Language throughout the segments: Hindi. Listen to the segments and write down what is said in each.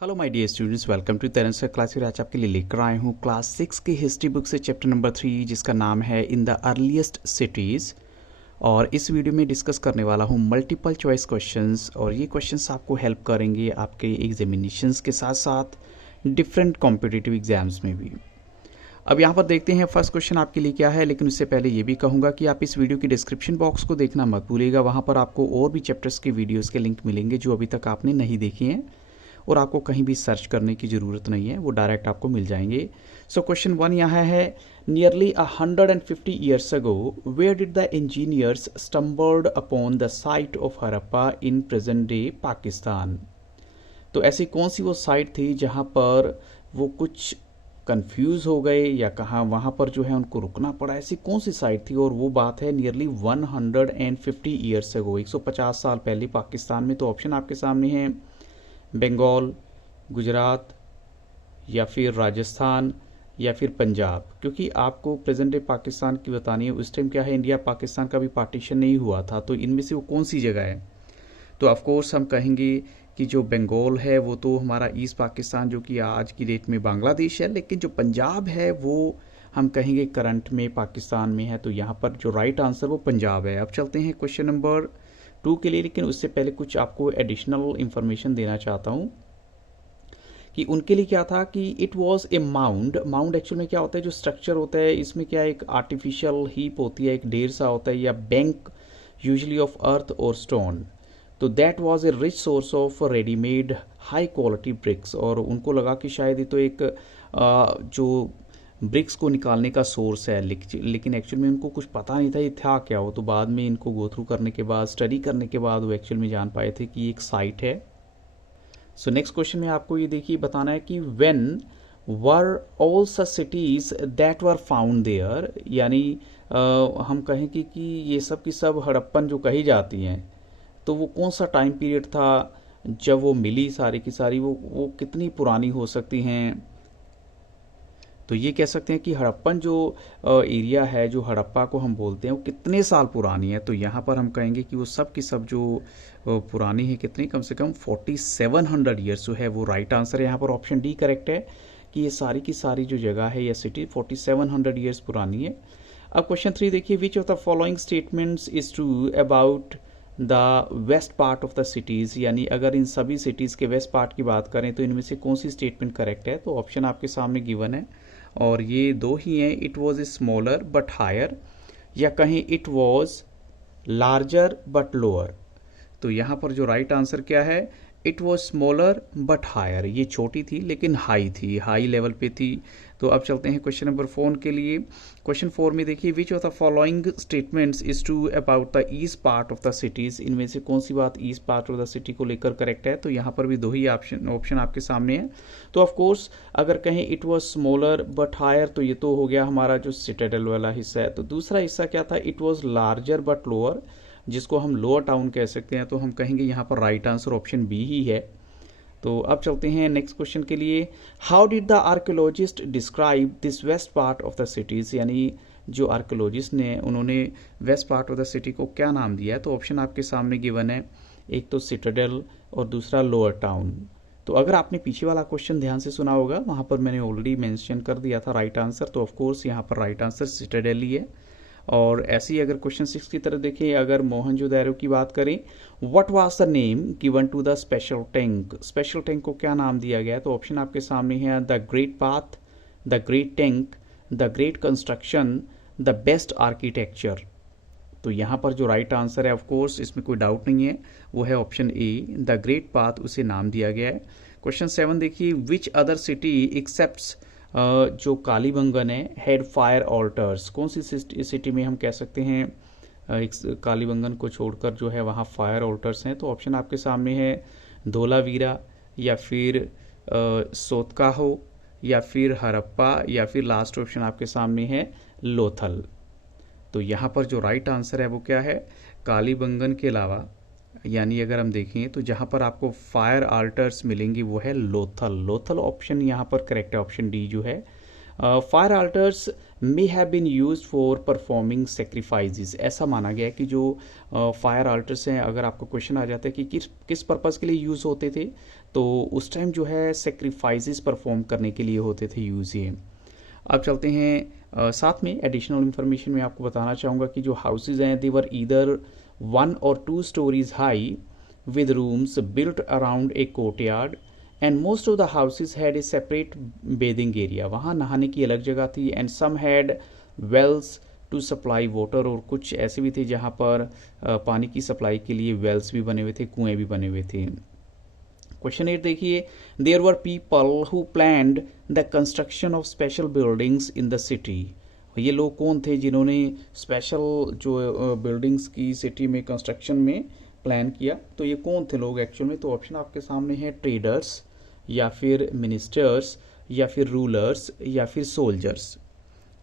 Hello my dear students, welcome to तेरेंस क्लास। आज आपके लिए लेकर आए हूँ क्लास 6 की हिस्ट्री बुक से चैप्टर नंबर 3, जिसका नाम है इन द अर्लीस्ट सिटीज़। और इस वीडियो में डिस्कस करने वाला हूँ मल्टीपल चॉइस क्वेश्चंस, और ये क्वेश्चंस आपको हेल्प करेंगे आपके एग्जामिनेशंस के साथ साथ डिफरेंट कॉम्पिटिटिव एग्जाम्स में भी। अब यहाँ पर देखते हैं फर्स्ट क्वेश्चन आपके लिए क्या है, लेकिन उससे पहले ये भी कहूँगा कि आप इस वीडियो की डिस्क्रिप्शन बॉक्स को देखना मत भूलिएगा। वहाँ पर आपको और भी चैप्टर्स के वीडियोज़ के लिंक मिलेंगे जो अभी तक आपने नहीं देखे हैं, और आपको कहीं भी सर्च करने की ज़रूरत नहीं है, वो डायरेक्ट आपको मिल जाएंगे। सो क्वेश्चन 1 यहाँ है, nearly 150 years ago where did the engineers stumbled upon the site of Harappa in present day Pakistan. तो ऐसी कौन सी वो साइट थी जहाँ पर वो कुछ कंफ्यूज हो गए, या कहाँ वहाँ पर जो है उनको रुकना पड़ा? ऐसी कौन सी साइट थी? और वो बात है नियरली 150 ईयर्स अगो, 150 साल पहले पाकिस्तान में। तो ऑप्शन आपके सामने है बंगाल, गुजरात, या फिर राजस्थान, या फिर पंजाब। क्योंकि आपको प्रेजेंट डे पाकिस्तान की बतानी है, उस टाइम क्या है, इंडिया पाकिस्तान का भी पार्टीशन नहीं हुआ था। तो इनमें से वो कौन सी जगह है? तो ऑफ कोर्स हम कहेंगे कि जो बंगाल है वो तो हमारा ईस्ट पाकिस्तान, जो कि आज की डेट में बांग्लादेश है, लेकिन जो पंजाब है वो हम कहेंगे करंट में पाकिस्तान में है। तो यहाँ पर जो राइट आंसर वो पंजाब है। अब चलते हैं क्वेश्चन नंबर 2 के लिए, लेकिन उससे पहले कुछ आपको एडिशनल इंफॉर्मेशन देना चाहता हूँ कि उनके लिए क्या था कि it was a mound. Mound actual में क्या होता है, जो स्ट्रक्चर होता है इसमें क्या है, एक आर्टिफिशियल हीप होती है, एक ढेर सा होता है, या बैंक यूजली ऑफ अर्थ और स्टोन। तो that was a rich source of readymade high quality bricks. और उनको लगा कि शायद ये तो एक जो ब्रिक्स को निकालने का सोर्स है, लेकिन एक्चुअल में उनको कुछ पता नहीं था ये था क्या। हो तो बाद में इनको गो थ्रू करने के बाद, स्टडी करने के बाद वो एक्चुअल में जान पाए थे कि ये एक साइट है। सो नेक्स्ट क्वेश्चन में आपको ये देखिए बताना है कि when were all such cities that were found there, यानी हम कहें कि ये सब की सब हड़प्पन जो कही जाती हैं, तो वो कौन सा टाइम पीरियड था जब वो मिली सारी की सारी, वो कितनी पुरानी हो सकती हैं? तो ये कह सकते हैं कि हड़प्पन जो एरिया है, जो हड़प्पा को हम बोलते हैं, वो कितने साल पुरानी है। तो यहाँ पर हम कहेंगे कि वो सब की सब जो पुरानी है, कितनी, कम से कम 4700 ईयर्स जो है वो राइट आंसर है। यहाँ पर ऑप्शन डी करेक्ट है कि ये सारी की सारी जो जगह है या सिटी 4700 ईयर्स पुरानी है। अब क्वेश्चन 3 देखिए, विच of the following statements is true about the west part of the cities, यानी अगर इन सभी सिटीज़ के वेस्ट पार्ट की बात करें तो इनमें से कौन सी स्टेटमेंट करेक्ट है? तो ऑप्शन आपके सामने गिवन है, और ये दो ही हैं। It was smaller but higher, या कहीं it was larger but lower. तो यहाँ पर जो राइट आंसर क्या है, it was smaller but higher. ये छोटी थी लेकिन हाई थी, हाई लेवल पे थी। तो अब चलते हैं क्वेश्चन नंबर 4 के लिए। क्वेश्चन 4 में देखिए, विच of the following statements is true about the east part of the cities. इनमें से कौन सी बात east part of the city को लेकर करेक्ट है? तो यहाँ पर भी दो ही ऑप्शन आपके सामने है। तो ऑफ कोर्स अगर कहें it was smaller but higher, तो ये तो हो गया हमारा जो सिटाडेल वाला हिस्सा है। तो दूसरा हिस्सा क्या था, it was larger but lower, जिसको हम लोअर टाउन कह सकते हैं। तो हम कहेंगे यहाँ पर राइट आंसर ऑप्शन बी ही है। तो अब चलते हैं नेक्स्ट क्वेश्चन के लिए। How did the archaeologist describe this west part of the cities, यानी जो आर्कियोलॉजिस्ट ने, उन्होंने west part of the city को क्या नाम दिया है? तो ऑप्शन आपके सामने गिवन है, एक तो सिटाडेल और दूसरा लोअर टाउन। तो अगर आपने पीछे वाला क्वेश्चन ध्यान से सुना होगा, वहाँ पर मैंने ऑलरेडी मेंशन कर दिया था राइट आंसर। तो ऑफकोर्स यहाँ पर राइट आंसर सिटाडेल ही है। और ऐसे ही अगर क्वेश्चन 6 की तरह देखें, अगर मोहनजोदड़ो की बात करें, what was the name given to the special tank. Special tank को क्या नाम दिया गया है? तो ऑप्शन आपके सामने है, the great path, the great tank, the great construction, the best architecture. तो यहाँ पर जो राइट आंसर है, ऑफ कोर्स इसमें कोई डाउट नहीं है, वो है option A, the great path, उसे नाम दिया गया है। क्वेश्चन 7 देखिए, विच अदर सिटी एक्सेप्ट्स, जो कालीबंगन है, हेड फायर ऑल्टर्स। कौन सी सिटी में हम कह सकते हैं कालीबंगन को छोड़कर जो है वहाँ फायर ऑल्टर्स हैं? तो ऑप्शन आपके सामने है, धोलावीरा, या फिर सोतकाहो, या फिर हड़प्पा, या फिर लास्ट ऑप्शन आपके सामने है लोथल। तो यहाँ पर जो राइट आंसर है वो क्या है, कालीबंगन के अलावा, यानी अगर हम देखें तो जहाँ पर आपको फायर आल्टर्स मिलेंगी वो है लोथल। लोथल ऑप्शन यहाँ पर करेक्ट है, ऑप्शन डी जो है। Fire altars may have been used for performing sacrifices. ऐसा माना गया है कि जो फायर आल्टर्स हैं, अगर आपको क्वेश्चन आ जाता है कि किस पर्पज़ के लिए यूज़ होते थे, तो उस टाइम जो है सेक्रीफाइसेस परफॉर्म करने के लिए होते थे यूज़ ये। अब चलते हैं साथ में एडिशनल इन्फॉर्मेशन में आपको बताना चाहूँगा कि जो हाउसेज हैं दे वर either 1 or 2 stories high with rooms built around a courtyard and most of the houses had a separate bathing area। वहाँ नहाने की अलग जगह थी and some had wells to supply water, और कुछ ऐसे भी थे जहाँ पर पानी की सप्लाई के लिए वेल्स भी बने हुए थे, कुएं भी बने हुए थे। क्वेश्चन 8 देखिए, there were people who planned the construction of special buildings in the city. ये लोग कौन थे जिन्होंने स्पेशल जो बिल्डिंग्स की सिटी में कंस्ट्रक्शन में प्लान किया? तो ये कौन थे लोग एक्चुअल में? तो ऑप्शन आपके सामने है ट्रेडर्स, या फिर मिनिस्टर्स, या फिर रूलर्स, या फिर सोल्जर्स।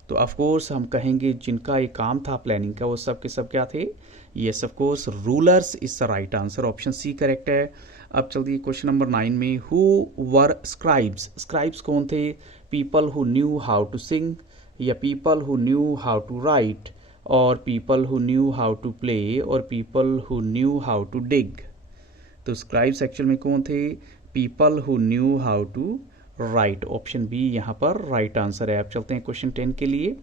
तो ऑफ कोर्स हम कहेंगे जिनका ये काम था प्लानिंग का वो सब के सब क्या थे? Yes of course rulers is the right answer, option c correct है। अब चलती है क्वेश्चन नंबर 9 में, हु वर स्क्राइब्स। स्क्राइब्स कौन थे? People who knew how to sing, या people who knew how to write, और people who knew how to play, और people who knew how to dig. तो स्क्राइब्स एक्चुअल में कौन थे? People who knew how to write, option B यहाँ पर राइट आंसर है। अब चलते हैं क्वेश्चन 10 के लिए।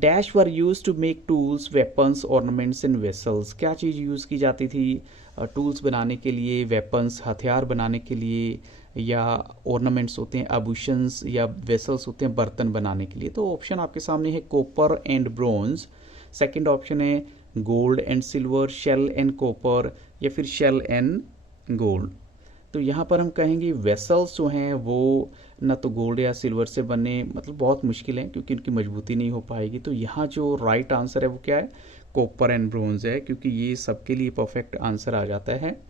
Dash were use to make tools, weapons, ornaments and vessels. क्या चीज़ यूज़ की जाती थी टूल्स बनाने के लिए, वेपन्स हथियार बनाने के लिए, या ऑर्नामेंट्स होते हैं आभूषण्स, या वेसल्स होते हैं बर्तन बनाने के लिए? तो ऑप्शन आपके सामने है copper and bronze, second option है gold and silver, shell and copper, या फिर शेल एंड गोल्ड। तो यहाँ पर हम कहेंगे वेसल्स जो हैं वो ना तो गोल्ड या सिल्वर से बनने मतलब बहुत मुश्किल है, क्योंकि इनकी मजबूती नहीं हो पाएगी। तो यहाँ जो राइट आंसर है वो क्या है? कॉपर एंड ब्रोंज है, क्योंकि ये सबके लिए परफेक्ट आंसर आ जाता है।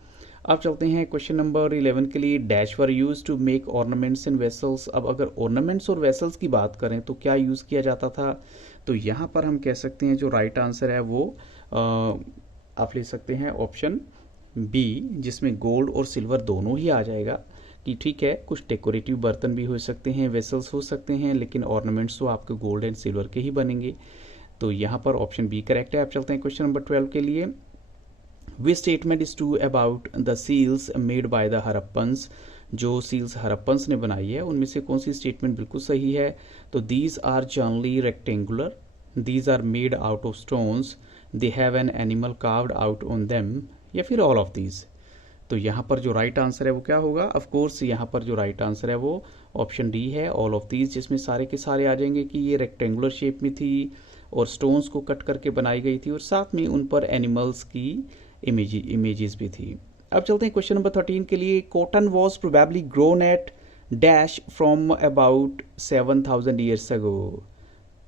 अब चलते हैं क्वेश्चन नंबर 11 के लिए। Dash were use to make ornaments and vessels. अब अगर ऑर्नामेंट्स और वेसल्स की बात करें तो क्या यूज़ किया जाता था? तो यहाँ पर हम कह सकते हैं जो राइट आंसर है वो आप ले सकते हैं ऑप्शन बी, जिसमें गोल्ड और सिल्वर दोनों ही आ जाएगा। कि ठीक है, कुछ डेकोरेटिव बर्तन भी हो सकते हैं, वेसल्स हो सकते हैं, लेकिन ऑर्नामेंट्स तो आपके गोल्ड एंड सिल्वर के ही बनेंगे। तो यहाँ पर ऑप्शन बी करेक्ट है। आप चलते हैं क्वेश्चन नंबर 12 के लिए। Which statement is true about the seals made by the Harappans. जो सील्स हरप्पन्स ने बनाई है उनमें से कौन सी स्टेटमेंट बिल्कुल सही है? तो these are generally rectangular, these are made out of stones, they have an animal carved out on them, या फिर ऑल ऑफ दीज। तो यहाँ पर जो राइट आंसर है वो क्या होगा? ऑफ कोर्स यहाँ पर जो राइट आंसर है वो ऑप्शन डी है, ऑल ऑफ दीज, जिसमें सारे के सारे आ जाएंगे कि ये रेक्टेंगुलर शेप में थी और स्टोन्स को कट करके बनाई गई थी, और साथ में उन पर एनिमल्स की इमेजेस भी थी। अब चलते हैं क्वेश्चन नंबर 13 के लिए। Cotton was probably grown at dash from about 7000 years ago.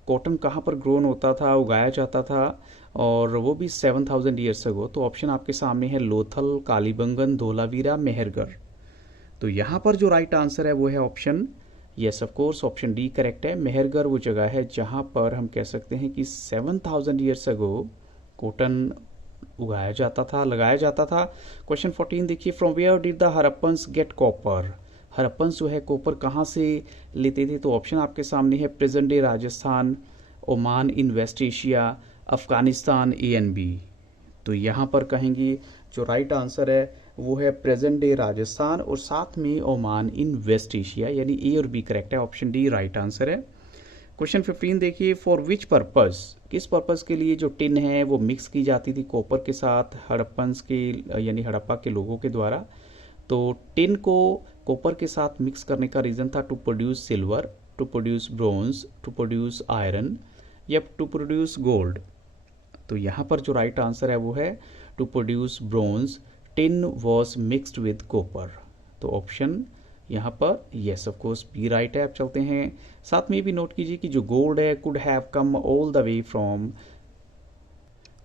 Cotton कहाँ पर ग्रोन होता था, उगाया जाता था, और वो भी 7000 ईयर्स अगो? तो ऑप्शन आपके सामने है लोथल, कालीबंगन, धोलावीरा, मेहरगढ़। तो यहाँ पर जो राइट आंसर है वो है option yes of course, option D correct है। मेहरगढ़ वो जगह है जहाँ पर हम कह सकते हैं कि 7000 ईयर्स अगो कॉटन उगाया जाता था, लगाया जाता था। क्वेश्चन 14 देखिए। From where did the Harappans get copper. Harappans जो है कॉपर कहाँ से लेते थे? तो ऑप्शन आपके सामने है present day Rajasthan, Oman in west Asia, Afghanistan, A and B. तो यहाँ पर कहेंगे जो राइट आंसर है वो है प्रेजेंट डे राजस्थान और साथ में ओमान इन वेस्ट एशिया, यानी ए और बी करेक्ट है, ऑप्शन डी राइट आंसर है। क्वेश्चन 15 देखिए। फॉर विच पर्पस, किस पर्पस के लिए जो टिन है वो मिक्स की जाती थी कॉपर के साथ हड़प्पन्स के यानी हड़प्पा के लोगों के द्वारा? तो टिन को कॉपर के साथ मिक्स करने का रीज़न था to produce silver, to produce bronze, to produce iron, या टू प्रोड्यूस गोल्ड। तो यहाँ पर जो राइट आंसर है वो है to produce bronze. Tin was mixed with copper. तो ऑप्शन यहाँ पर yes of course B right है। अब चलते हैं, साथ में भी नोट कीजिए कि जो गोल्ड है could have come all the way from.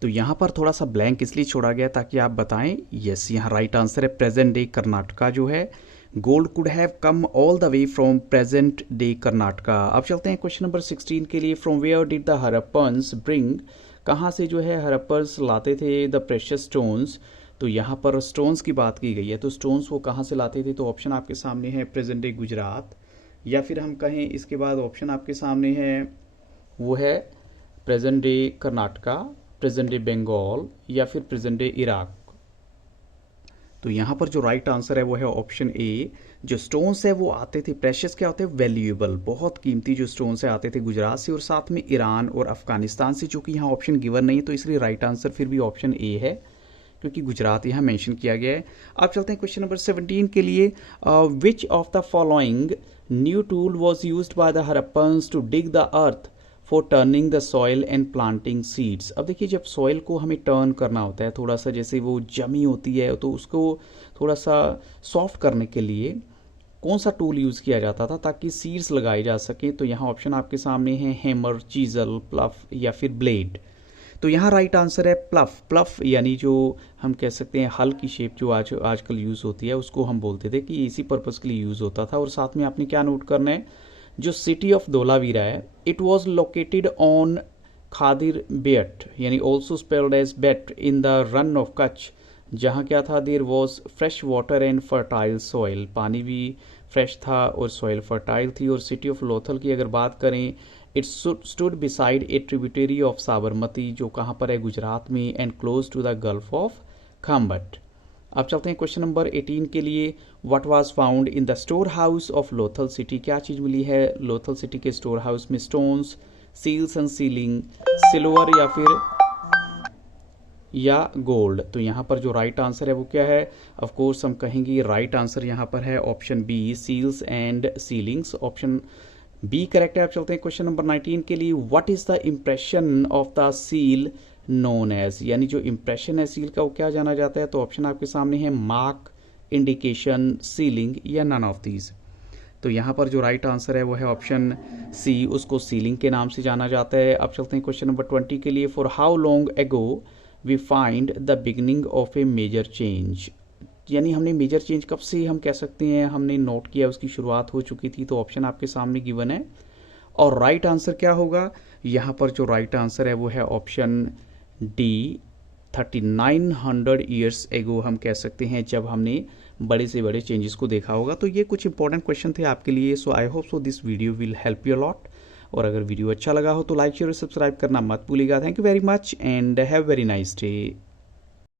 तो यहाँ पर थोड़ा सा ब्लैंक इसलिए छोड़ा गया ताकि आप बताएं। यस, यहाँ राइट आंसर है प्रेजेंट डे कर्नाटका जो है। Gold could have come all the way from present day Karnataka. अब चलते हैं क्वेश्चन नंबर 16 के लिए। From where did the Harappans bring, कहाँ से जो है हरप्पन्स लाते थे द प्रेशियस स्टोन्स। तो यहाँ पर स्टोन्स की बात की गई है, तो स्टोन्स वो कहाँ से लाते थे? तो ऑप्शन आपके सामने है प्रेजेंट डे गुजरात, या फिर हम कहें इसके बाद ऑप्शन आपके सामने है वो है present day Karnataka, present day Bengal, या फिर प्रेजेंट डे इराक। तो यहाँ पर जो राइट आंसर है वो है ऑप्शन ए। जो स्टोन्स है वो आते थे, प्रेशियस क्या होते हैं, वैल्यूएबल, बहुत कीमती जो स्टोन्स है आते थे गुजरात से और साथ में ईरान और अफगानिस्तान से। चूंकि यहाँ ऑप्शन गिवन नहीं है तो इसलिए राइट आंसर फिर भी ऑप्शन ए है, क्योंकि गुजरात यहाँ मेंशन किया गया है। अब चलते हैं क्वेश्चन नंबर 17 के लिए। Which of the following new tool was used by the Harappans to dig the earth for turning the soil and planting seeds. अब देखिए, जब सॉइल को हमें टर्न करना होता है, थोड़ा सा जैसे वो जमी होती है, तो उसको थोड़ा सा सॉफ्ट करने के लिए कौन सा टूल यूज़ किया जाता था ताकि सीड्स लगाए जा सकें? तो यहाँ ऑप्शन आपके सामने है हैमर, चीजल, प्लफ या फिर ब्लेड। तो यहाँ राइट आंसर है प्लफ। प्लफ यानी जो हम कह सकते हैं हल की शेप जो आजकल यूज़ होती है, उसको हम बोलते थे कि इसी पर्पज़ के लिए यूज़ होता था। और साथ में आपने क्या नोट करना है, जो सिटी ऑफ धोलावीरा है, it was located on Khadir Bet, यानी also spelled as Bet, in the Rann of Kutch, जहाँ क्या था, there was fresh water and fertile soil, पानी भी फ्रेश था और सॉइल फर्टाइल थी। और सिटी ऑफ लोथल की अगर बात करें, it stood beside a tributary of Sabarmati, जो कहाँ पर है, गुजरात में, and close to the gulf of Khambhat. अब चलते हैं क्वेश्चन नंबर 18 के लिए। What was found in the store house of Lothal city? क्या चीज़ मिली है लोथल सिटी के स्टोर हाउस में? Stones, seals and sealing, silver या गोल्ड। तो यहाँ पर जो राइट आंसर है वो क्या है? ऑफ कोर्स हम कहेंगे राइट आंसर यहाँ पर है option B, seals and sealings. Option B correct है। अब चलते हैं क्वेश्चन नंबर 19 के लिए। What is the impression of the seal known as? यानी जो इम्प्रेशन है सील का वो क्या जाना जाता है? तो ऑप्शन आपके सामने है मार्क, इंडिकेशन, सीलिंग या नन ऑफ दीज। तो यहाँ पर जो राइट आंसर है वो है ऑप्शन सी, उसको सीलिंग के नाम से जाना जाता है। अब चलते हैं क्वेश्चन नंबर 20 के लिए। For how long ago we find the beginning of a major change? यानी हमने मेजर चेंज कब से हम कह सकते हैं हमने नोट किया, उसकी शुरुआत हो चुकी थी? तो ऑप्शन आपके सामने गिवन है। और राइट आंसर क्या होगा? यहाँ पर जो राइट आंसर है वो है ऑप्शन डी, 3900 ईयर्स एगो हम कह सकते हैं, जब हमने बड़े से बड़े चेंजेस को देखा होगा। तो ये कुछ इंपॉर्टेंट क्वेश्चन थे आपके लिए। So I hope so this video will help you lot. और अगर वीडियो अच्छा लगा हो तो लाइक शेयर और सब्सक्राइब करना मत भूलिएगा। Thank you very much and have very nice day.